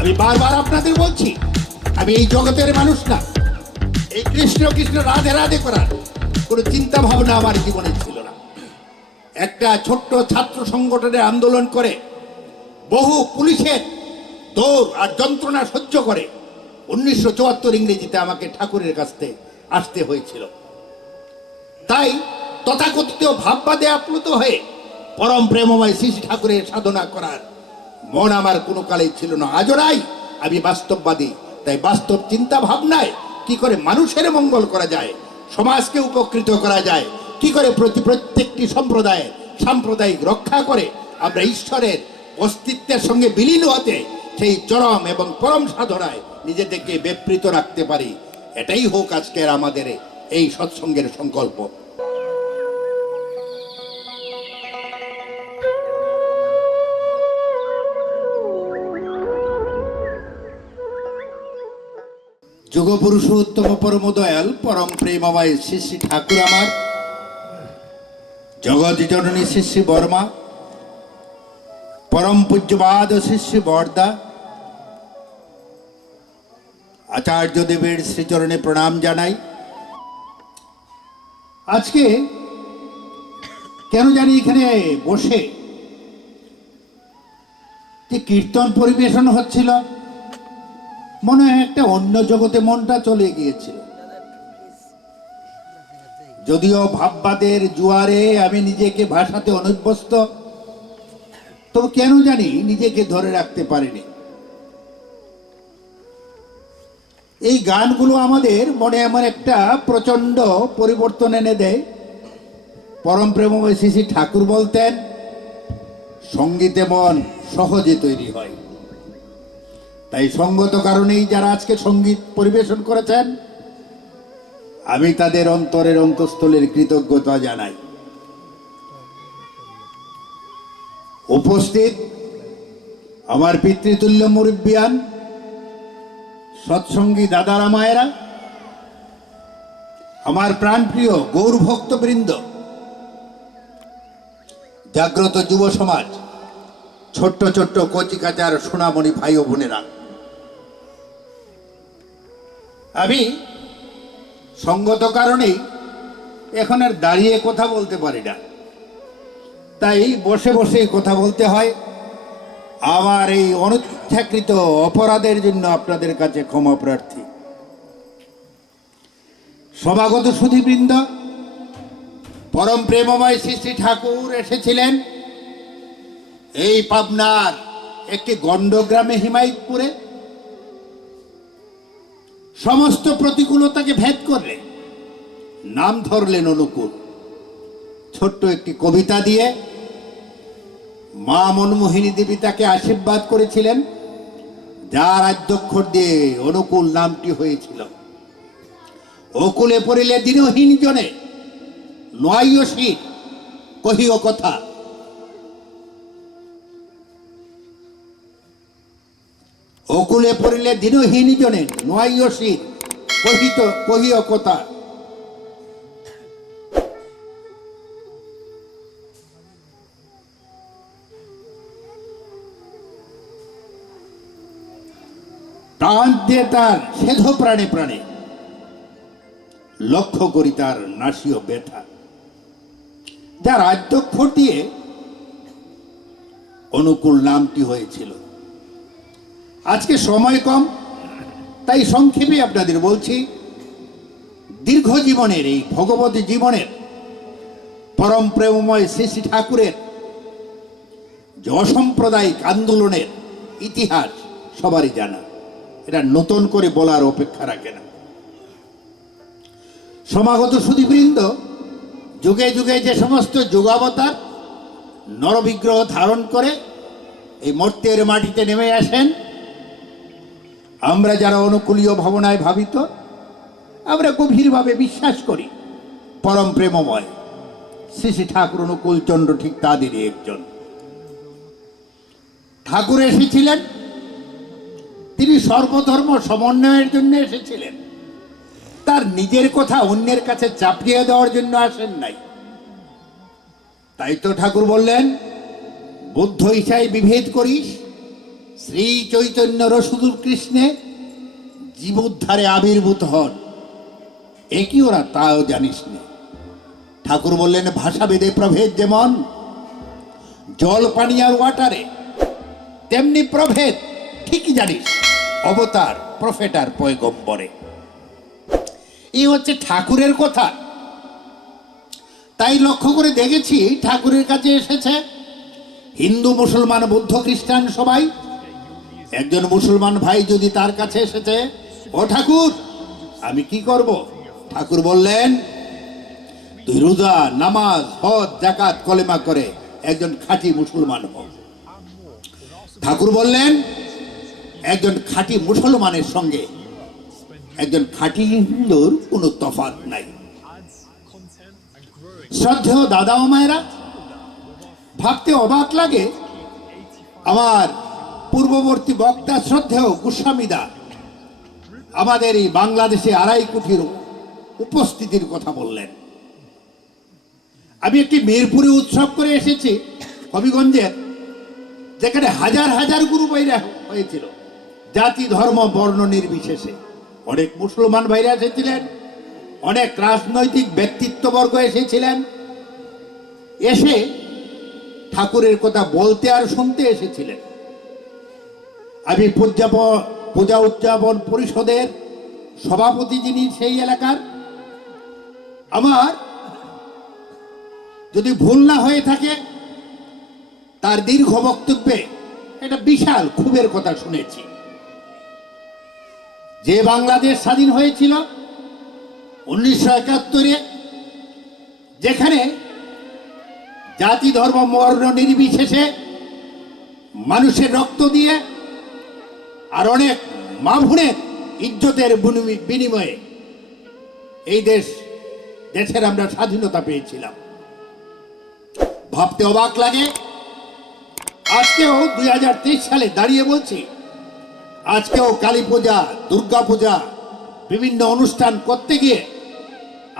আমি বারবার আপনাদের বলছি, আমি এই জগতের মানুষ না। এই কৃষ্ণ কৃষ্ণ রাধে রাধে করার কোনো চিন্তা ভাবনা আমার জীবনে ছিল না। একটা ছোট্ট ছাত্র সংগঠনের আন্দোলন করে বহু পুলিশের দৌড় আর যন্ত্রণা সহ্য করে 1974 ইংরেজিতে আমাকে ঠাকুরের কাছ থেকে আসতে হয়েছিল। তাই তথাকথিত ভাববাদে আপ্লুত হয়ে পরম প্রেমময় শ্রী শ্রী ঠাকুরের সাধনা করার মন আমার কোনো কালেই ছিল না, আজও নাই। আমি বাস্তববাদী, তাই বাস্তব চিন্তা ভাবনায় কি করে মানুষের মঙ্গল করা যায়, সমাজকে উপকৃত করা যায়, কি করে প্রত্যেকটি সম্প্রদায়ের সাম্প্রদায়িক রক্ষা করে আমরা ঈশ্বরের অস্তিত্বের সঙ্গে বিলীন হতে সেই চরম এবং পরম সাধনায় নিজেদেরকে ব্যাপৃত রাখতে পারি, এটাই হোক আজকের আমাদের এই সৎসঙ্গের সংকল্প। যুগপুরুষোত্তম পরম দয়াল পরম প্রেমময় শ্রী শ্রী ঠাকুর আমার, জগৎ জননী শ্রী শ্রী বর্মা, পরম পূজ্যবাদ শ্রী শ্রী বরদা, আচার্যদেবের শ্রীচরণে প্রণাম জানাই। আজকে কেন জানি এখানে বসে যে কীর্তন পরিবেশন হচ্ছিল, মনে হয় একটা অন্য জগতে মনটা চলে গিয়েছিল। যদিও ভাববাদের জোয়ারে আমি নিজেকে ভাষাতে অনভ্যস্ত, তবে কেন জানি নিজেকে ধরে রাখতে পারিনি। এই গানগুলো আমাদের মনে এমন একটা প্রচন্ড পরিবর্তন এনে দেয়। পরম প্রেমময় শ্রী শ্রী ঠাকুর বলতেন, সঙ্গীতে মন সহজে তৈরি হয়। তাই সঙ্গত কারণেই যারা আজকে সঙ্গীত পরিবেশন করেছেন, আমি তাদের অন্তরের অন্তঃস্থলের কৃতজ্ঞতা জানাই। উপস্থিত আমার পিতৃতুল্য মুরব্বিয়ান, সৎসঙ্গী দাদারা মায়েরা, আমার প্রাণপ্রিয় গৌরভক্তবৃন্দ, জাগ্রত যুব সমাজ, ছোট্ট ছোট্ট কচিকাচার সোনামণি ভাই ও বোনেরা, আমি সঙ্গত কারণেই এখন আর দাঁড়িয়ে কথা বলতে পারি না, তাই বসে বসেই কথা বলতে হয়। আমার এই অনুচ্ছাকৃত অপরাধের জন্য আপনাদের কাছে ক্ষমা প্রার্থী। সমাগত সুধীবৃন্দ, পরম প্রেমময় শ্রী শ্রী ঠাকুর এসেছিলেন এই পাবনার একটি গণ্ডগ্রামে হিমায়তপুরে। সমস্ত প্রতিকূলতাকে ভেদ করে নাম ধরলেন অনুকূল। ছোট্ট একটি কবিতা দিয়ে মা মনমোহিনী দেবী তাকে আশীর্বাদ করেছিলেন, যার আদ্যক্ষর দিয়ে অনুকূল নামটি হয়েছিল। অকুলে পড়িলে দিনহীন জনে নয় শীত কহিও কথা, অকুলে পড়িলে দিনহীন জনে নয় শীত কহিও কথা। প্রাণ দিয়ে তার সেধ প্রাণে প্রাণে, লক্ষ্য করি তার নাসীয় ব্যথা। যার আদ্যক্ষর দিয়ে অনুকূল নামটি হয়েছিল। আজকে সময় কম, তাই সংক্ষেপে আপনাদের বলছি, দীর্ঘ জীবনের এই ভগবতী জীবনের পরম প্রেমময় শ্রী শ্রী ঠাকুরের যে অসাম্প্রদায়িক আন্দোলনের ইতিহাস সবারই জানা, এটা নতুন করে বলার অপেক্ষা রাখে না। সমাগত সুধীবৃন্দ, যুগে যুগে যে সমস্ত যুগাবতার নরবিগ্রহ ধারণ করে এই মর্তের মাটিতে নেমে আসেন, আমরা যারা অনুকূলীয় ভাবনায় ভাবিত, আমরা গভীরভাবে বিশ্বাস করি পরম প্রেমময় শ্রী শ্রী ঠাকুর অনুকূল চন্দ্র ঠিক তাদেরই একজন। ঠাকুর এসেছিলেন, তিনি সর্বধর্ম সমন্বয়ের জন্য এসেছিলেন। তার নিজের কথা অন্যের কাছে চাপিয়ে দেওয়ার জন্য আসেন নাই। তাই তো ঠাকুর বললেন, বুদ্ধ ইচ্ছায় বিভেদ করিস, শ্রী চৈতন্য রসুদুর কৃষ্ণে জীবোদ্ধারে আবির্ভূত হন, একই ওরা তাও জানিস না। ঠাকুর বললেন ভাষাভেদে প্রভেদ যেমন জল পানি আর ওয়াটারে, তেমনি প্রভেদ ঠিকই জানিস অবতার প্রফেট আর পয়গম্বরে। এই হচ্ছে ঠাকুরের কথা। তাই লক্ষ্য করে দেখেছি ঠাকুরের কাছে এসেছে হিন্দু, মুসলমান, বৌদ্ধ, খ্রিস্টান সবাই। একজন মুসলমান ভাই যদি তার কাছে এসেছে, ও ঠাকুর আমি কি করব? ঠাকুর বললেন তুই রোজা, নামাজ, হজ, যাকাত, কলেমা করে একজন খাঁটি মুসলমান হ। ঠাকুর বললেন একজন খাঁটি মুসলমানের সঙ্গে একজন খাঁটি হিন্দুর কোনো তফাৎ নাই। শ্রদ্ধেয় দাদা ও মায়েরা, ভাবতে অবাক লাগে আমার পূর্ববর্তী বক্তা শ্রদ্ধেয় গোস্বামীদা আমাদের এই বাংলাদেশে 2.5 কোটির উপস্থিতির কথা বললেন। আমি একটি মিরপুরে উৎসব করে এসেছি হবিগঞ্জের, যেখানে হাজার হাজার গুরু ভাইরা হয়েছিল, জাতি ধর্ম বর্ণ নির্বিশেষে। অনেক মুসলমান ভাইরা এসেছিলেন, অনেক রাজনৈতিক ব্যক্তিত্ববর্গ এসেছিলেন। এসে ঠাকুরের কথা বলতে আর শুনতে এসেছিলেন। আমি পূজা উদযাপন পরিষদের সভাপতি যিনি সেই এলাকার, আমার যদি ভুল না হয়ে থাকে তার দীর্ঘ বক্তব্যে একটা বিশাল ক্ষোভের কথা শুনেছি। যে বাংলাদেশ স্বাধীন হয়েছিল 1971-এ, যেখানে জাতি ধর্ম বর্ণ নির্বিশেষে মানুষের রক্ত দিয়ে আর অনেক মা বোনের ইজ্জতের বিনিময়ে এই দেশের আমরা স্বাধীনতা পেয়েছিলাম। ভাবতে অবাক লাগে, আজকেও 2023 সালে দাঁড়িয়ে বলছি, আজকেও কালী পূজা, দুর্গা পূজা, বিভিন্ন অনুষ্ঠান করতে গিয়ে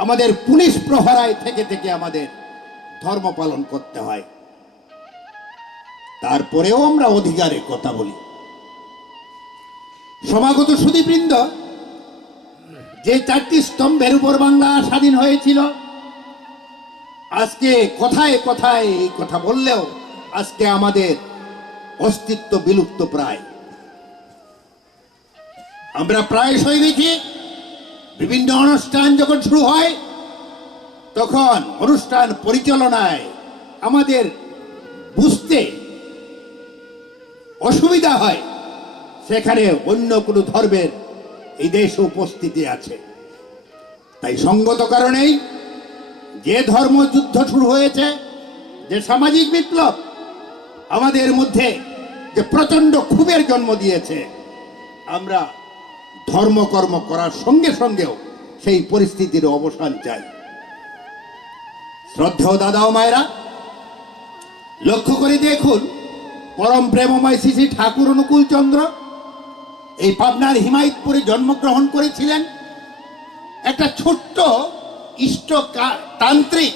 আমাদের পুলিশ প্রহরায় থেকে থেকে আমাদের ধর্ম পালন করতে হয়। তারপরেও আমরা অধিকারের কথা বলি। সমাগত সুধীবৃন্দ, যে 4টি স্তম্ভের উপর বাংলা স্বাধীন হয়েছিল, আজকে কথায় কথায় এই কথা বললেও আজকে আমাদের অস্তিত্ব বিলুপ্ত প্রায়। আমরা প্রায়শই দেখি বিভিন্ন অনুষ্ঠান যখন শুরু হয় তখন অনুষ্ঠান পরিচালনায় আমাদের বুঝতে অসুবিধা হয়, সেখানে অন্য কোনো ধর্মের এই দেশে উপস্থিতি আছে। তাই সঙ্গত কারণেই যে ধর্মযুদ্ধ শুরু হয়েছে, যে সামাজিক বিপ্লব আমাদের মধ্যে যে প্রচন্ড ক্ষোভের জন্ম দিয়েছে, আমরা ধর্মকর্ম করার সঙ্গে সঙ্গেও সেই পরিস্থিতির অবসান চাই। শ্রদ্ধেয় দাদা ও মায়েরা, লক্ষ্য করে দেখুন, পরম প্রেমময় শ্রী শ্রী ঠাকুর অনুকূল চন্দ্র এই পাবনার হিমায়তপুরে জন্মগ্রহণ করেছিলেন। একটা ছোট্ট ইষ্টতান্ত্রিক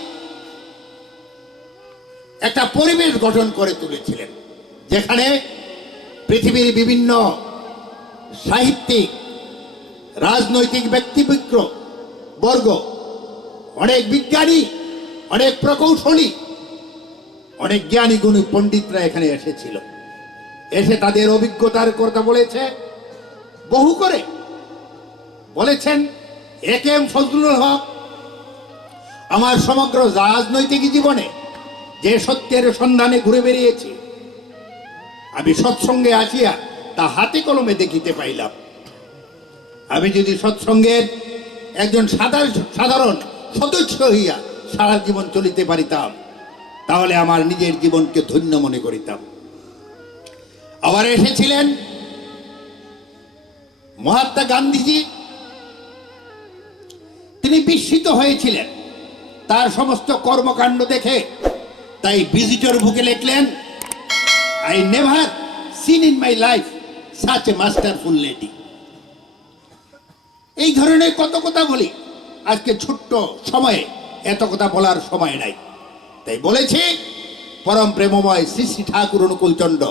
একটা পরিবেশ গঠন করে তুলেছিলেন, যেখানে পৃথিবীর বিভিন্ন সাহিত্যিক, রাজনৈতিক ব্যক্তিবর্গ, অনেক বিজ্ঞানী, অনেক প্রকৌশলী, অনেক জ্ঞানী গুণী পণ্ডিতরা এখানে এসেছিল। এসে তাদের অভিজ্ঞতার কথা বলেছে, বহু করে বলেছেন। এ.কে.এম. ফজলুল হক আমার সমগ্র রাজনৈতিক জীবনে যে সত্যের সন্ধানে ঘুরে বেরিয়েছি, আমি সৎসঙ্গে আসিয়া তা হাতে কলমে দেখিতে পাইলাম। আমি যদি সৎসঙ্গের একজন সাধারণ সদস্য হইয়া সারা জীবন চলিতে পারিতাম, তাহলে আমার নিজের জীবনকে ধন্য মনে করিতাম। আবার এসেছিলেন মহাত্মা গান্ধীজি। তিনি বিস্মিত হয়েছিলেন তার সমস্ত কর্মকাণ্ড দেখে। তাই ভিজিটর বুকে লিখলেন, I never seen in my life such a masterful lady. এই ধরনের কত কথা বলি, আজকে ছোট্ট সময়ে এত কথা বলার সময় নাই। তাই বলেছি, পরম প্রেমময় শ্রী শ্রী ঠাকুর অনুকূল চন্দ্র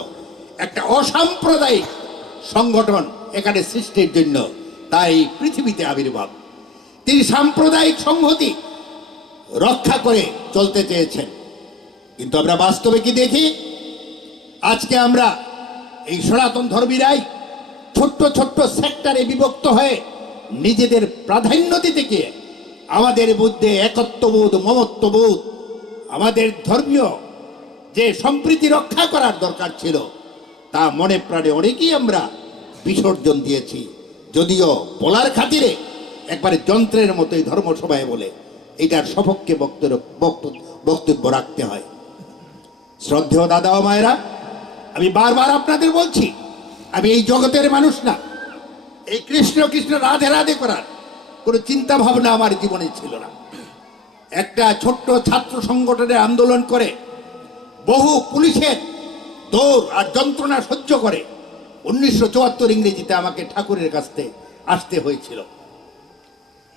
একটা অসাম্প্রদায়িক সংগঠন এখানে সৃষ্টির জন্য তাই পৃথিবীতে আবির্ভাব। তিনি সাম্প্রদায়িক সংহতি রক্ষা করে চলতে চেয়েছেন, কিন্তু আমরা বাস্তবে কি দেখি? আজকে আমরা এই সনাতন ধর্মীরাই ছোট্ট ছোট্ট সেক্টরে বিভক্ত হয়ে নিজেদের প্রাধান্য দিতে গিয়ে আমাদের মধ্যে একত্ববোধ, মমত্ববোধ, আমাদের ধর্মীয় যে সম্প্রীতি রক্ষা করার দরকার ছিল তা মনে প্রাণে অনেকেই আমরা বিসর্জন দিয়েছি। যদিও বলার খাতিরে একবারে যন্ত্রের মতোই ধর্মসভায় বলে এটার সপক্ষে বক্তব্য রাখতে হয়। শ্রদ্ধেয় দাদা ও মায়েরা, আমি বারবার আপনাদের বলছি, আমি এই জগতের মানুষ না। এই কৃষ্ণ কৃষ্ণ রাধে রাধে করার কোনো চিন্তা ভাবনা আমার জীবনে ছিল না। একটা ছোট্ট ছাত্র সংগঠনের আন্দোলন করে বহু পুলিশের দৌড় আর যন্ত্রণা সহ্য করে 1974 ইংরেজিতে আমাকে ঠাকুরের কাছে আসতে হয়েছিল।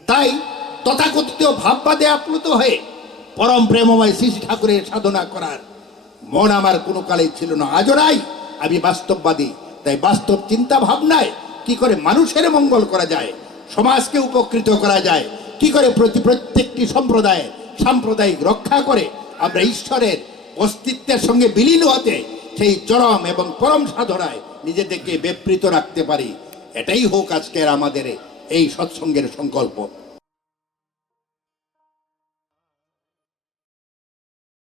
তাই তথাকথিত ভাববাদে আপ্লুত হয়ে পরম প্রেমময় শ্রী ঠাকুরের সাধনা করার মন আমার কোনো কালেই ছিল না, আজও নাই। আমি বাস্তববাদী, তাই বাস্তব চিন্তা ভাবনায় কি করে মানুষের মঙ্গল করা যায়, সমাজকে উপকৃত করা যায়, কি করে প্রত্যেকটি সম্প্রদায়ের সাম্প্রদায়িক রক্ষা করে আমরা ঈশ্বরের অস্তিত্বের সঙ্গে বিলীন হতে সেই চরম এবং পরম সাধনায় নিজেদেরকে ব্যাপৃত রাখতে পারি, এটাই হোক আজকের আমাদের এই সৎসঙ্গের সংকল্প।